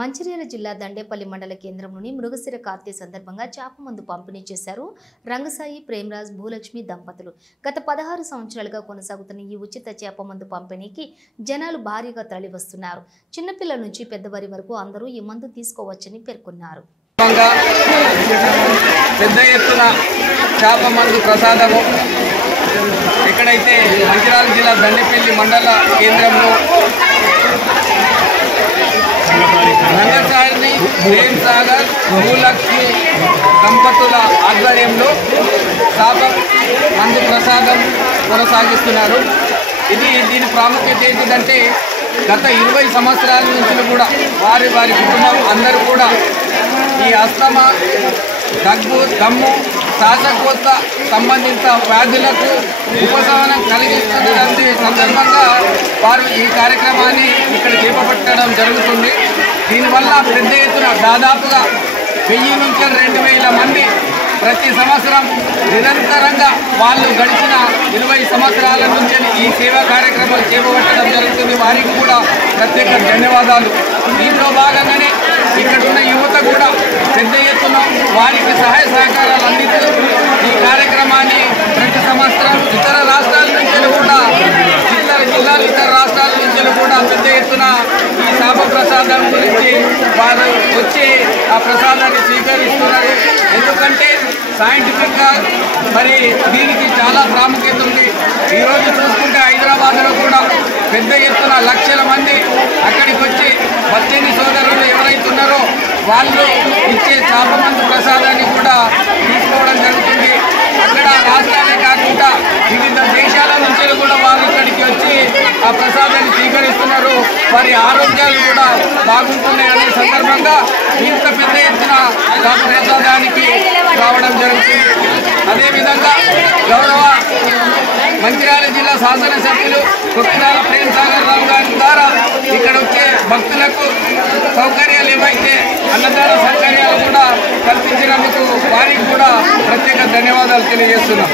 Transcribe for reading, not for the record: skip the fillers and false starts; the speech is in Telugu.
మంచిర్యాల జిల్లా దండేపల్లి మండల కేంద్రంలోని మృగశిర కార్తె సందర్భంగా చాపమందు పంపిణీ చేశారు రంగసాయి ప్రేమరాజ్ భూలక్ష్మి దంపతులు. గత 16 సంవత్సరాలుగా కొనసాగుతున్న ఈ ఉచిత చాపమందు పంపిణీకి జనాలు భారీగా తరలివస్తున్నారు. చిన్నపిల్లల నుంచి పెద్దవారి వరకు అందరూ ఈ మందు తీసుకోవచ్చని పేర్కొన్నారు. పెద్ద ఎత్తున చాపమందు ప్రసాదము ఎక్కడైతే మంచిర్యాల జిల్లా దండేపల్లి మండల కేంద్రంలో రంగసాయి ప్రేమసాగర్ భూలక్ష్మి దంపతుల ఆధ్వర్యంలో చాపమందు ప్రసాదం కొనసాగిస్తున్నారు. దీని ప్రాముఖ్యత ఏంటిదంటే గత 20 సంవత్సరాల నుంచి కూడా వారి కుటుంబం అందరూ కూడా ఈ అస్తమా, దగ్గు, దమ్ము, శ్వాసకోశ సంబంధిత వ్యాధులకు ఉపశమనం కలిగిస్తున్నటువంటి సందర్భంగా వారు ఈ కార్యక్రమాన్ని ఇక్కడ చేపట్టడం జరుగుతుంది. దీనివల్ల పెద్ద ఎత్తున దాదాపుగా 1000 నుంచి 2000 మంది ప్రతి సంవత్సరం నిరంతరంగా వాళ్ళు గడిచిన 20 సంవత్సరాల నుంచి ఈ సేవా కార్యక్రమాలు చేపట్టడం జరుగుతుంది. వారికి కూడా ప్రత్యేక ధన్యవాదాలు. దీంట్లో భాగంగానే ఇక్కడున్న యువత కూడా పెద్ద ఎత్తున వారికి సహాయ సహకారాలు అందిస్తూ ఈ కార్యక్రమాన్ని ప్రతి సంవత్సరం ఇతర రాష్ట్రాల నుంచి కూడా ఇతర జిల్లాలు ఇతర రాష్ట్రాల నుంచి కూడా పెద్ద ఎత్తున ఈ శాప ప్రసాదం గురించి వారు వచ్చి ఆ ప్రసాదాన్ని స్వీకరిస్తున్నారు. ఎందుకంటే సైంటిఫిక్గా మరి దీనికి చాలా ప్రాముఖ్యత ఉంది. ఈరోజు చూసుకుంటే హైదరాబాద్లో కూడా పెద్ద ఎత్తున లక్షల మంది అక్కడికి వచ్చి పద్దెని సోదరులు ఎవరైతే ఉన్నారో వాళ్ళు ఇచ్చే చాపమందు ప్రసాదాన్ని కూడా తీసుకోవడం జరుగుతుంది. అక్కడ రాష్ట్రాలే కాకుండా వివిధ దేశాల నుంచి కూడా వాళ్ళు ఇక్కడికి వచ్చి ఆ ప్రసాదాన్ని స్వీకరిస్తున్నారు. వారి ఆరోగ్యాలు కూడా బాగుంటున్నాయనే సందర్భంగా ఇంత పెద్ద ఎత్తున ప్రసాదానికి రావడం జరుగుతుంది. అదేవిధంగా గౌరవ మంచిర్యాల జిల్లా శాసనసభ్యులు కొక్కిరాల ప్రేమసాగర్ రావు గారి ద్వారా ఇక్కడ వచ్చే భక్తులకు సౌకర్యాలు ఏవైతే అన్నదాన సౌకర్యాలు కూడా కల్పించినందుకు వారికి కూడా ప్రత్యేక ధన్యవాదాలు తెలియజేస్తున్నాం.